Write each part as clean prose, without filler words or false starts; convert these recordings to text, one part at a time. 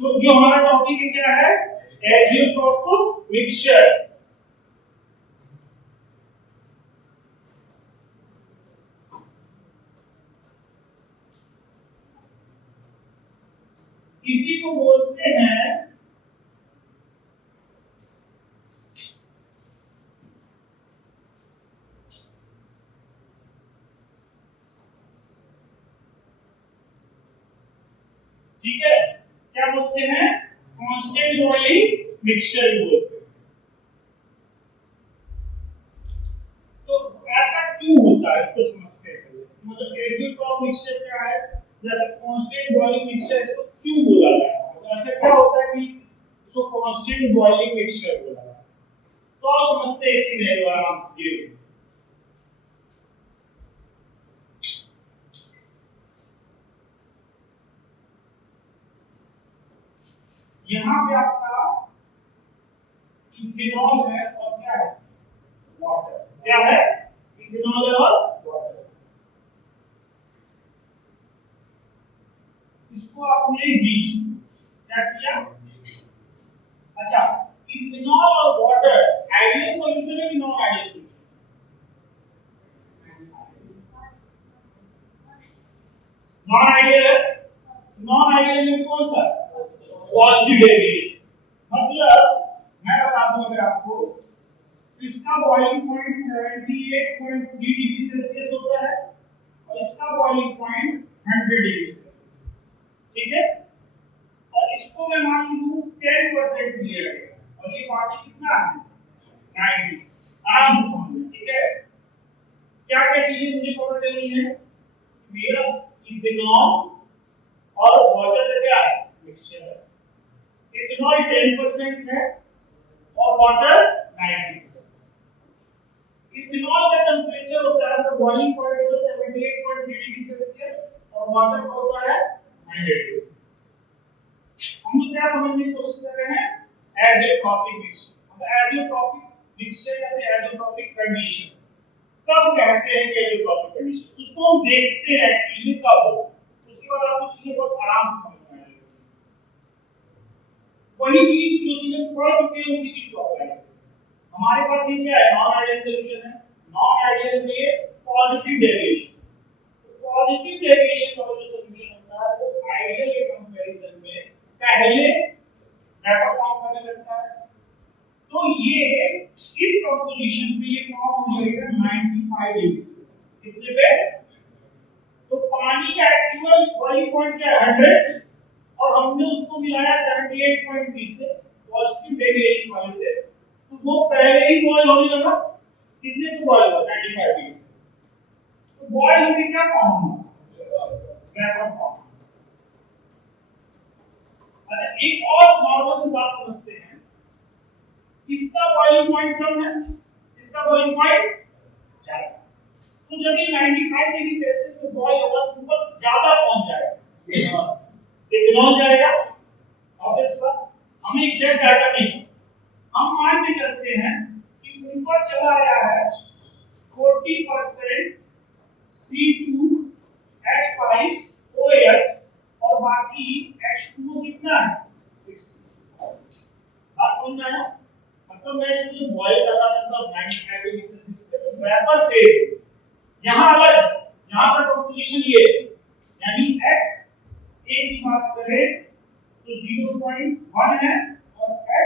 तो जो हमारा टॉपिक है क्या है, एजियोट्रॉपिक मिक्सचर। इसी को बोलते हैं ठीक है, क्या बोलते हैं, कांस्टेंट बॉइलिंग मिक्सचर बोलते हैं। तो ऐसा क्यों होता है इसको समझते हैं, मतलब एजियोट्रॉपिक मिक्सचर क्या है या कांस्टेंट बॉइलिंग मिक्सचर, इसको क्यों बोला जाता है, तो ऐसा क्या होता है कि इसको कांस्टेंट बॉइलिंग मिक्सचर बोला जाता है। तो आप समझते हैं एक सिनेरियो आराम से, यहाँ पे आपका इथेनॉल है और क्या है, वाटर। क्या है, इथेनॉल है और वाटर। इसको आपने क्या किया, अच्छा इथेनॉल और वाटर आइडियल सॉल्यूशन है कि non ideal solution, non ideal है। नॉन आइडियल में कौन सा, पॉजिटिव डेविएशन, मतलब मैं बता दूं अगर आपको, इसका बॉइलिंग पॉइंट 78.3 डिग्री सेल्सियस होता है और इसका बॉइलिंग पॉइंट 100 डिग्री सेल्सियस, ठीक है। और इसको मैं मान लूं 10% लिया गया और ये पानी कितना है 90, आराम से समझिए, ठीक है। क्या क्या चीजें मुझे पता चली है, मेरा इथेनॉल और वाटर का क्या है, मिक्सचर है। इथेनॉल 10% है और वाटर 90%। इथेनॉल का टेंपरेचर होता है, तो बॉइलिंग पॉइंट होता है 78.3 डिग्री सेल्सियस और वाटर का होता है 100 डिग्री सेल्सियस। हम लोग क्या समझने की कोशिश कर रहे हैं, एजियोट्रॉपिक मिक्सचर, मतलब एजियोट्रॉपिक मिक्सचर या फिर एजियोट्रॉपिक कंडीशन कब कहते हैं कि एजियोट्रॉपिक कंडीशन, उसको हम देखते हैं एक्चुअली में कब हो, उसके बाद आपको चीजें बहुत आराम से समझ में आएगी। वही चीज जो चीजें पढ़ चुके हैं उसी चीज को अप्लाई करें। हमारे पास ये क्या है, नॉन आइडियल सॉल्यूशन है। नॉन आइडियल में पॉजिटिव डेविएशन, पॉजिटिव डेविएशन वाला जो सॉल्यूशन होता है वो आइडियल के कंपैरिजन में पहले डाटा फॉर्म करने लगता है। तो ये इस कंपोजिशन पे ये फॉर्म हो जाएगा 95 डिग्री सेल्सियस, कितने पे, तो पानी का एक्चुअल बॉइलिंग पॉइंट क्या है 100 और हमने उसको मिलाया 78.3 से पॉजिटिव डेविएशन वाले से, तो वो पहले ही बॉयल होने लगा, कितने पे बॉयल हुआ 95 डिग्री से। तो बॉयल होके क्या फॉर्म हुआ, वेपर फॉर्म। अच्छा एक और नॉर्मल सी बात समझते हैं, इसका बॉइलिंग पॉइंट कम है, इसका बॉइलिंग पॉइंट ज्यादा, तो जब ये 95 डिग्री सेल्सियस पे बॉयल होगा तो ऊपर ज्यादा पहुंच जाएगा, इथेनॉल जाएगा। ऑब्वियस बात, हमें एग्जैक्ट डाटा नहीं, हम मान के चलते हैं कि ऊपर चला आया है 40% C2H5OH और बाकी H2O कितना है 60। बात समझ में आया, मतलब मैं इसको जो बॉयल कर रहा था 95 डिग्री सेल्सियस पे, तो वेपर फेज यहां अलग, यहां पर कंपोजिशन ये, यानी x a की बात करें तो 0.1 है और x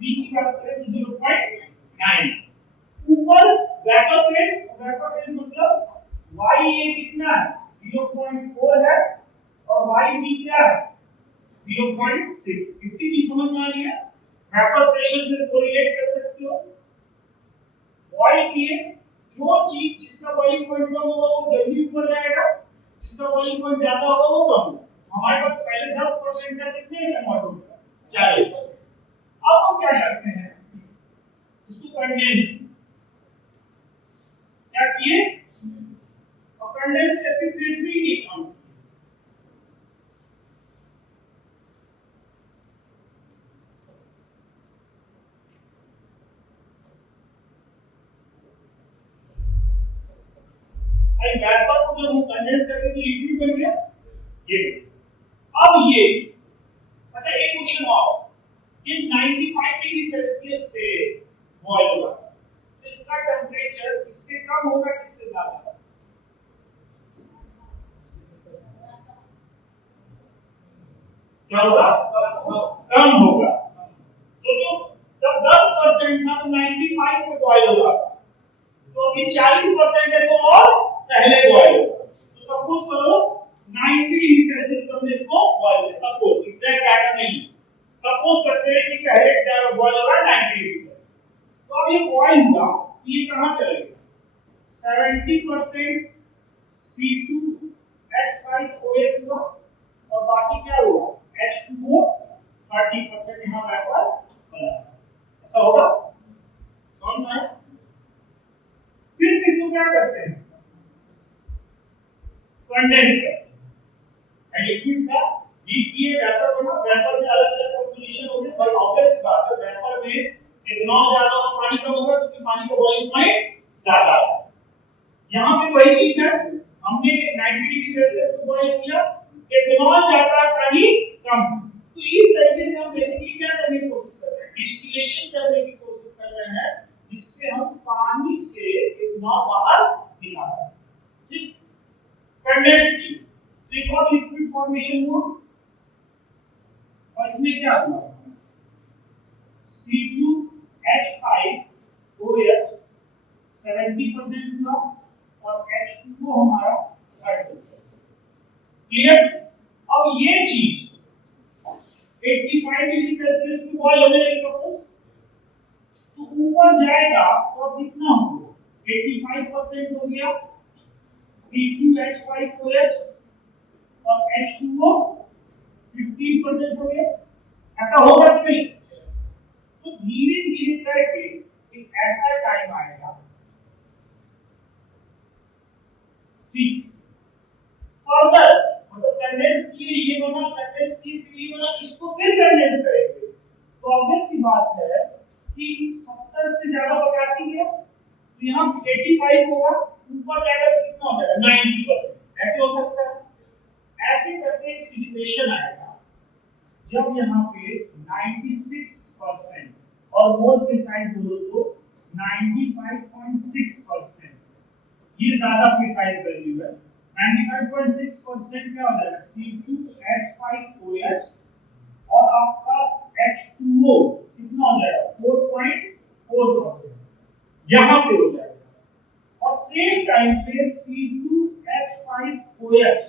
b की बात करें तो 0.9। ऊपर वेपर फेज मतलब ya कितना है 0.4 है और yb क्या है 0.6। कितनी चीज समझ में आ रही है, वेपर प्रेशर से कोरिलेट कर सकते हो। बॉयल किए, जो चीज जिसका बॉइलिंग पॉइंट कम होगा वो जल्दी ऊपर जाएगा, जिसका बॉइलिंग पॉइंट ज्यादा होगा वो कम होगा। हमारे पास पहले 10% का कितने कन्वर्ट होगा 40%। अब हम क्या करते हैं, इसको कंडेंस क्या किए और कंडेंस करके फिर से ही काउंट, भाई वेपर को जब हम कंडेंस करके तो लिक्विड बन गया ये। अब ये अच्छा एक बॉयल होगा। तो इसका टेम्परेचर इससे कम होगा किससे ज्यादा? क्या होगा? कम होगा। सोचो जब 10% था तो 95 पे बॉयल होगा, तो अभी 40% है तो और पहले बॉयल होगा। तो सपोज करो 90 डिग्री सेल्सियस पर हमने इसको बॉयल किया, सपोज एग्जैक्ट डाटा नहीं, सपोज करते हैं कि पहले बॉयल हो रहा है 90 डिग्री सेल्सियस, तो अब ये बॉयल हुआ, ये कहां चलेगा? 70% C2H5OH हुआ और बाकी क्या हुआ? H2O 30% यहां वेपर बना। ऐसा होगा? समझ में आया? फिर से इसको क्या करते हैं? कंडेंस करते हैं। लिक्विड था, हीट किए, वेपर बना, वेपर में अलग-अलग कंपोजिशन हो गए। भाई ऑब्वियस बात है, वेपर में इथेनॉल ज्यादा होगा, पानी कम होगा, क्योंकि पानी का बॉइलिंग पॉइंट ज्यादा है। यहां पे वही चीज है, हमने 90 डिग्री सेल्सियस पे बॉईल किया, इथेनॉल ज्यादा, पानी कम। तो इस तरीके से हम बेसिकली क्या करने की कोशिश कर रहे हैं? डिस्टिलेशन करने की कोशिश कर रहे हैं, जिससे हम पानी से इथेनॉल बाहर निकाल सकें। ठीक? कंडेंस की तो एक और लिक्विड फॉर्मेशन हुआ, और इसमें क्या हुआ? C2H5OH 70% हुआ और H2O हमारा 30%। क्लियर? अब ये चीज 85 डिग्री सेल्सियस पे बॉयल होने लगी सपोज, तो ऊपर जाएगा तो अब कितना होगा? 85% हो गया C2H5OH और H2O 15% हो गया। ऐसा होगा कि नहीं? तो धीरे धीरे करके एक ऐसा टाइम आएगा, ठीक, फर्दर मतलब कंडेंस किए ये बना, कंडेंस किए फिर ये बना, इसको फिर कंडेंस करेंगे, तो ऑब्वियस सी बात है कि 70 से ज्यादा 85 गया, तो यहाँ 85 होगा, ऊपर जाएगा तो कितना हो जाएगा? 90%। ऐसे हो सकता है। ऐसे करके एक सिचुएशन आएगा जब यहाँ पे 96% और मोर प्रिसाइज बोलो तो 95.6%, ये ज्यादा प्रिसाइज वैल्यू है। 95.6% क्या हो जाएगा? C2H5OH और आपका H2O कितना हो जाएगा? 4.4%, यहाँ पे हो जाएगा। और सेम टाइम पे C2H5OH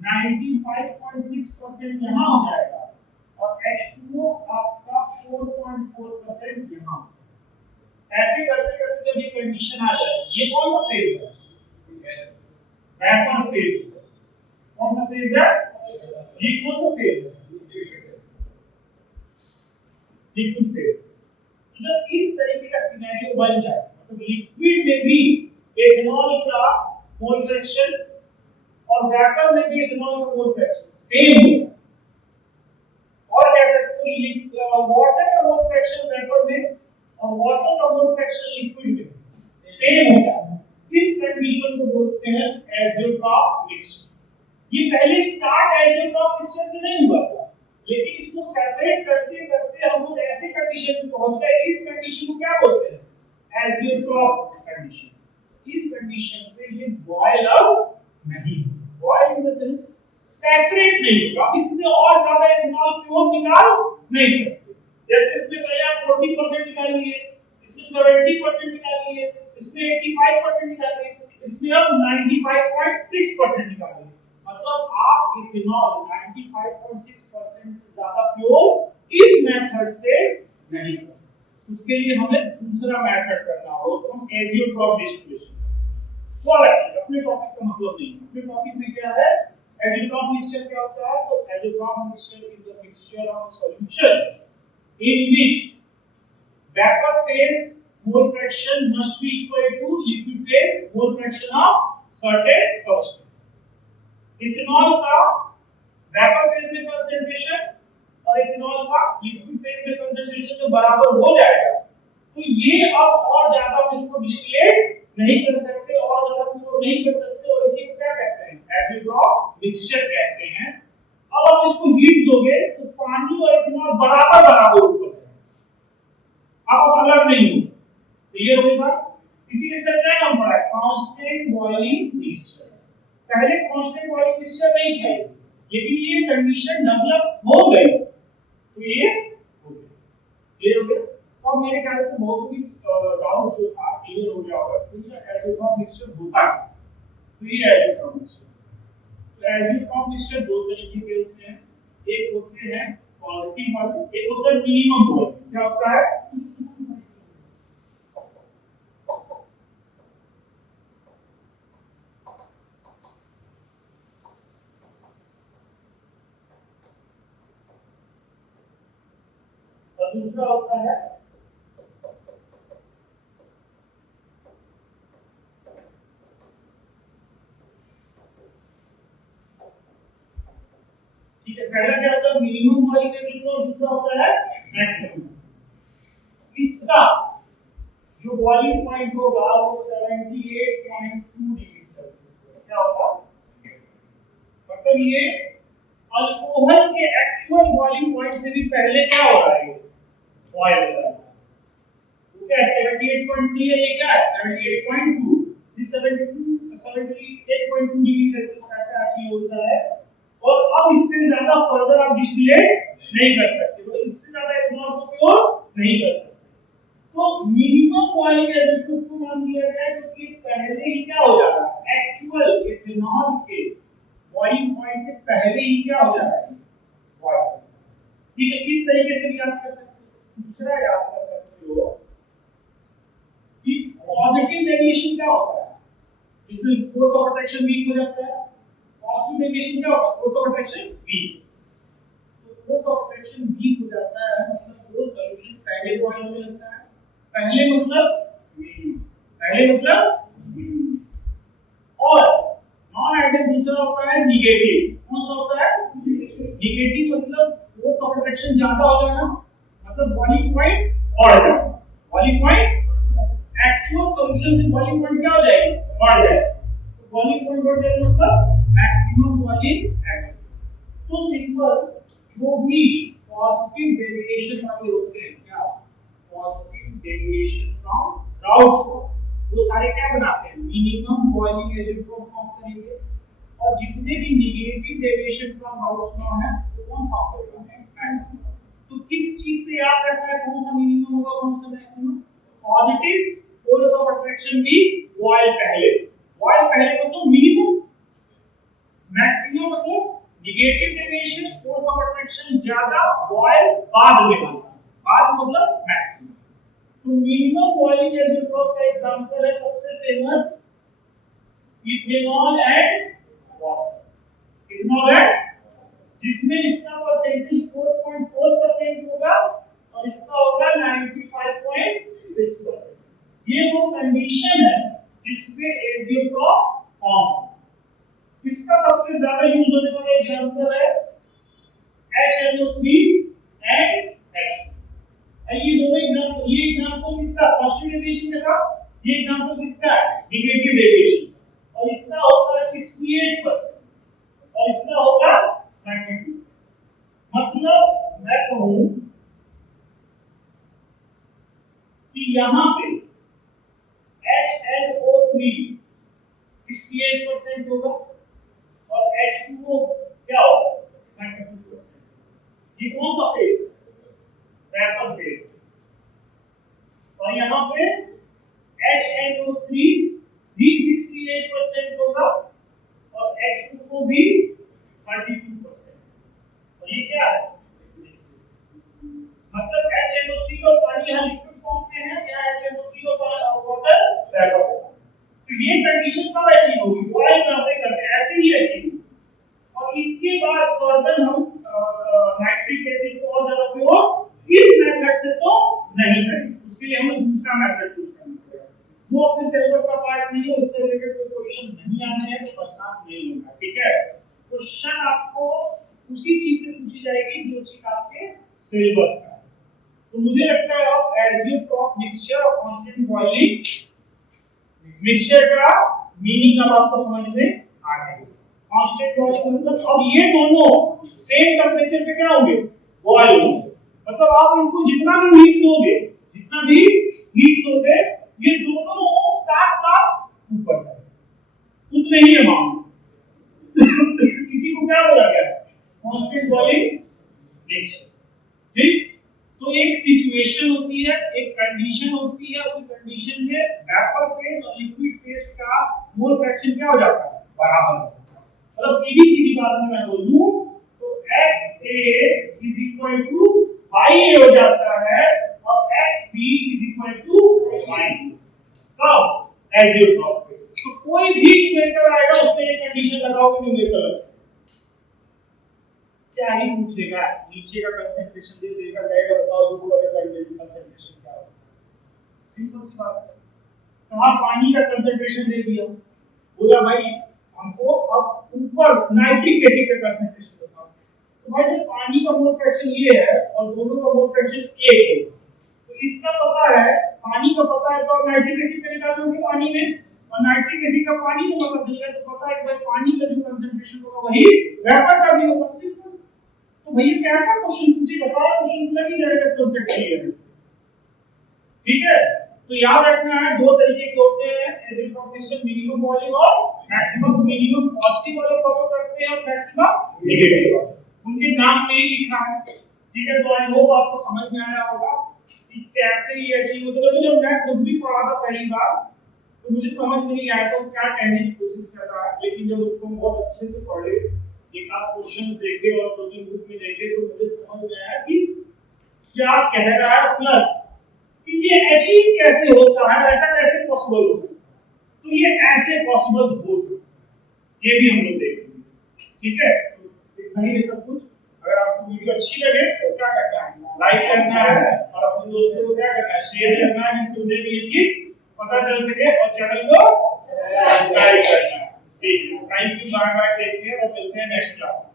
95.6% यहाँ हो जाएगा और H2O आपका 4.4% यहाँ। ऐसे करते करते जब ये कंडीशन आ जाए, ये कौन सा फेज है? Vapour phase. कौन सा फेज है? ये कौन सा फेज है? Liquid phase. जब इस तरीके का सिनेरियो बन जाए, तो लिक्विड में भी एथेनॉल का मोल फ्रैक्शन और वेपर में भी इथेनॉल का मोल फ्रैक्शन सेम होगा। और कह सकते हो वाटर का मोल फ्रैक्शन वेपर में और वाटर का मोल फ्रैक्शन लिक्विड में सेम होगा। इस कंडीशन को बोलते हैं एज़ोट्रॉप मिक्सचर। ये पहले स्टार्ट एज़ोट्रॉप मिक्सचर से नहीं हुआ था, लेकिन इसको सेपरेट करते करते हम लोग ऐसे कंडीशन पे पहुंच गए। इस कंडीशन को क्या बोलते हैं? एज़ोट्रॉप कंडीशन। इस कंडीशन पे ये बॉयल आउट नहीं, boil in the sense separate नहीं होगा। इससे और ज्यादा इथेनॉल प्योर निकाल नहीं सकते। जैसे इसमें पहले आप 40% निकालिए, इसमें 70% निकालिए, इसमें 85% निकालिए, इसमें अब 95.6% निकालिए। मतलब आप इथेनॉल 95.6% से ज्यादा प्योर इस मेथड से नहीं कर सकते। उसके लिए हमें दूसरा मेथड करना होगा, उसको हम एज़ोट्रॉप डिस्टिलेशन। वो अलग चीज, अपने टॉपिक का मतलब नहीं। अपने टॉपिक में क्या है? एज़ोट्रॉप मिक्सचर क्या होता है? तो azeotrope mixture is a mixture of solution in which vapor phase mole fraction must be equal to liquid phase mole fraction of certain substance. Ethanol का vapor phase में कंसंट्रेशन और इथेनॉल का लिक्विड फेज में concentration जब बराबर हो जाएगा, तो ये अब और ज्यादा हम इसको डिस्टिलेट नहीं कर सकते, और ज्यादा प्योर नहीं कर सकते, और इसी को क्या कहते हैं? एज़ोट्रॉप मिक्सचर कहते हैं। अब आप इसको हीट दोगे तो पानी और इथेनॉल बराबर ऊपर जाएगा, अब अलग नहीं होगा। मिक्सचर। पहले कांस्टेंट बॉइलिंग मिक्सचर नहीं था, लेकिन ये कंडीशन डेवलप हो गई तो ये हो गया। क्लियर हो गया? और मेरे ख्याल से बहुत भी डाउट्स जो था क्लियर हो गया होगा। तो ये एज़ोट्रॉप मिक्सचर होता है, तो ये एज़ोट्रॉप मिक्सचर। तो एज़ोट्रॉप मिक्सचर दो तरीके के होते हैं, एक होते हैं पॉजिटिव वाले, एक होता है मिनिमम बॉइलिंग। क्या होता है? और दूसरा होता है ठीक है, पहला क्या होता है मिनिमम बॉइलिंग रेट, और दूसरा होता है मैक्सिमम। इसका जो बॉइलिंग पॉइंट होगा वो 78.2 डिग्री सेल्सियस क्या होगा, मतलब ये अल्कोहल के एक्चुअल बॉइलिंग पॉइंट से भी पहले क्या हो रहा है, बॉयल हो रहा है। तो क्या 78.3 है, ये क्या है 78.2, इस 78.2 डिग्री सेल्सियस कैसे अचीव होता है। और अब इससे ज्यादा फर्दर आप डिस्टिलेट नहीं कर सकते, तो इससे ज्यादा इथेनॉल को प्योर नहीं कर सकते। तो मिनिमम बॉइलिंग एजेंट को मान दिया गया है क्योंकि पहले ही क्या हो जाता है, एक्चुअल इथेनॉल के बॉइलिंग पॉइंट से पहले ही क्या हो जाता है, बॉयल। ठीक है, इस तरीके से भी याद कर सकते हो। दूसरा याद कर सकते हो कि पॉजिटिव डेविएशन क्या होता है, इसमें फोर्स ऑफ अट्रैक्शन वीक हो जाता है। पॉजिटिव डेविएशन क्या होता है, फोर्स ऑफ अट्रैक्शन वीक। तो फोर्स ऑफ अट्रैक्शन वीक हो जाता है, मतलब वो सॉल्यूशन पहले बॉयल होने लगता है। पहले मतलब और नॉन आइडियल दूसरा होता है निगेटिव। कौन सा होता है, निगेटिव, मतलब फोर्स ऑफ अट्रैक्शन ज्यादा हो जाना, मतलब बॉइलिंग पॉइंट बढ़ जाना। बॉइलिंग पॉइंट एक्चुअल सॉल्यूशन से बॉइलिंग पॉइंट क्या हो जाएगी, बढ़ जाएगी। तो बॉइलिंग पॉइंट बढ़ जाएगा मतलब मैक्सिमम बॉइलिंग एजेंट। तो सिंपल जो भी पॉजिटिव डेविएशन वाले होते हैं, क्या पॉजिटिव डेविएशन फ्रॉम राउल्ट्स, वो सारे क्या बनाते हैं, मिनिमम बॉइलिंग एजेंट को फॉर्म करेंगे। और जितने भी negative deviation from Raoult's law है वो कौन फॉर्म करेगा, मैक्सिमम। तो किस चीज से याद रखना है कौन सा मिनिमम होगा कौन सा maximum, positive force of attraction भी बॉयल पहले मतलब मिनिमम, मैक्सिमम मतलब negative deviation force of attraction ज्यादा, बॉयल बाद में होगा, बाद मतलब मैक्सिमम। तो मिनिमम बॉइलिंग एजेंट का एग्जांपल है सबसे famous ethanol and water. Ethanol है जिसमें इसका परसेंटेज 4.4% होगा और इसका होगा 95.6%। ये वो कंडीशन है जिसमें एजियोट्रॉप फॉर्म। इसका सबसे ज्यादा यूज होने वाला एग्जांपल है HNO3 एंड H2। ये दोनों एग्जांपल, ये एग्जांपल किसका पॉजिटिव डेविएशन का था, ये एग्जांपल किसका है नेगेटिव डेविएशन। और इसका होगा 68% और इसका होगा 92%। मतलब मैं कहूं कि यहां पे HNO3 68% होगा और H2O क्या होगा 92%। ये कौन सा फेज है, वेपर फेज। और यहाँ पे HNO3 भी 68% होगा और H2O भी 32%। और ये क्या है, मतलब HNO3 और पानी यहाँ लिक्विड फॉर्म में है या HNO3 और वाटर वेपर। तो ये कंडीशन कब अचीव होगी, बॉयल करते करते ऐसे ही अचीव होगी। और इसके बाद फर्दर हम नाइट्रिक एसिड को और ज्यादा प्योर इस मेथड से तो नहीं करेंगे, उसके लिए हमें दूसरा मेथड चूज करना पड़ेगा। वो अपने सिलेबस का पार्ट नहीं है, उससे रिलेटेड कोई क्वेश्चन नहीं आने हैं तो परेशान नहीं होना। ठीक है, क्वेश्चन आपको उसी चीज से पूछी जाएगी जो चीज आपके सिलेबस का है। तो मुझे लगता है अब एजियोट्रॉप मिक्सचर और कांस्टेंट बॉइलिंग मिक्सचर का मीनिंग अब आपको समझ में आ गया। कांस्टेंट बॉइलिंग मतलब अब ये दोनों सेम टेंपरेचर पे क्या होंगे, बॉयल होंगे। मतलब आप इनको जितना भी हीट दोगे ये दोनों साथ साथ ऊपर जाएंगे, उतने ही कांस्टेंट बॉइलिंग मिक्सचर। ठीक, तो एक सिचुएशन होती है, एक कंडीशन होती है, उस कंडीशन में वेपर फेज और लिक्विड फेज का मोल फ्रैक्शन क्या हो जाता है, बराबर हो जाता है। मतलब सीधी सीधी बात में मैं बोलूं तो XA is equal to YA हो जाता है और XB is equal to YB। कब एज यू ड्रॉप पे तो कोई भी न्यूमेरिकल आएगा उसमें एक कंडीशन लगाओगे न्यूमेरिकल, क्या ही पूछेगा, नीचे का कंसंट्रेशन दे देगा, कहेगा बताओ ऊपर का कंसंट्रेशन क्या होगा। सिंपल सी बात है। कहां पानी का कंसंट्रेशन दे दिया, बोला भाई हमको अब ऊपर नाइट्रिक एसिड का कंसंट्रेशन बताओ, तो भाई जब पानी का मोल फ्रैक्शन ये है और दोनों का मोल फ्रैक्शन 1 है, तो इसका पता है, पानी का पता है, तो आप नाइट्रिक एसिड का निकालोगे पानी में, और नाइट्रिक एसिड का पानी में पता चलेगा तो पता है कि भाई पानी का जो कंसंट्रेशन होगा वही वेपर का भी होगा। सिंपल। तो भैया कैसा क्वेश्चन पूछेगा, सारा क्वेश्चन लग ही जाएगा कांसेप्ट क्लियर। ठीक है, तो याद रखना है दो तरीके के होते हैं, एसिड फॉर्मेशन मिनिमम बॉइलिंग और मैक्सिमम। मिनिमम पॉजिटिव वाले फॉलो करते हैं और मैक्सिमम नेगेटिव वाले, उनके नाम में ही लिखा है। ठीक है, तो आई होप आपको समझ में आया होगा कि कैसे ये अचीव होता है। जब मैं खुद भी पढ़ा था पहली बार तो मुझे समझ में नहीं आया था क्या कहने की कोशिश कर रहा है, लेकिन जब उसको बहुत अच्छे से पढ़े, एक आध क्वेश्चन देखे और दो तीन बुक में देखे तो मुझे समझ में आया कि क्या कह रहा है, प्लस कि ये अचीव कैसे होता है, ऐसा कैसे पॉसिबल हो सकता है, तो ये ऐसे पॉसिबल हो सकता है, ये भी हम लोग देखेंगे। ठीक है, तो इतना ही ये सब कुछ। अगर आपको वीडियो अच्छी लगे तो क्या करना है, लाइक करना है और अपने दोस्तों को क्या करना है, शेयर करना है, जिससे उन्हें भी ये चीज पता चल सके, और चैनल को सब्सक्राइब करना है। ठीक है, thank you, bye bye, take care और मिलते हैं नेक्स्ट क्लास में।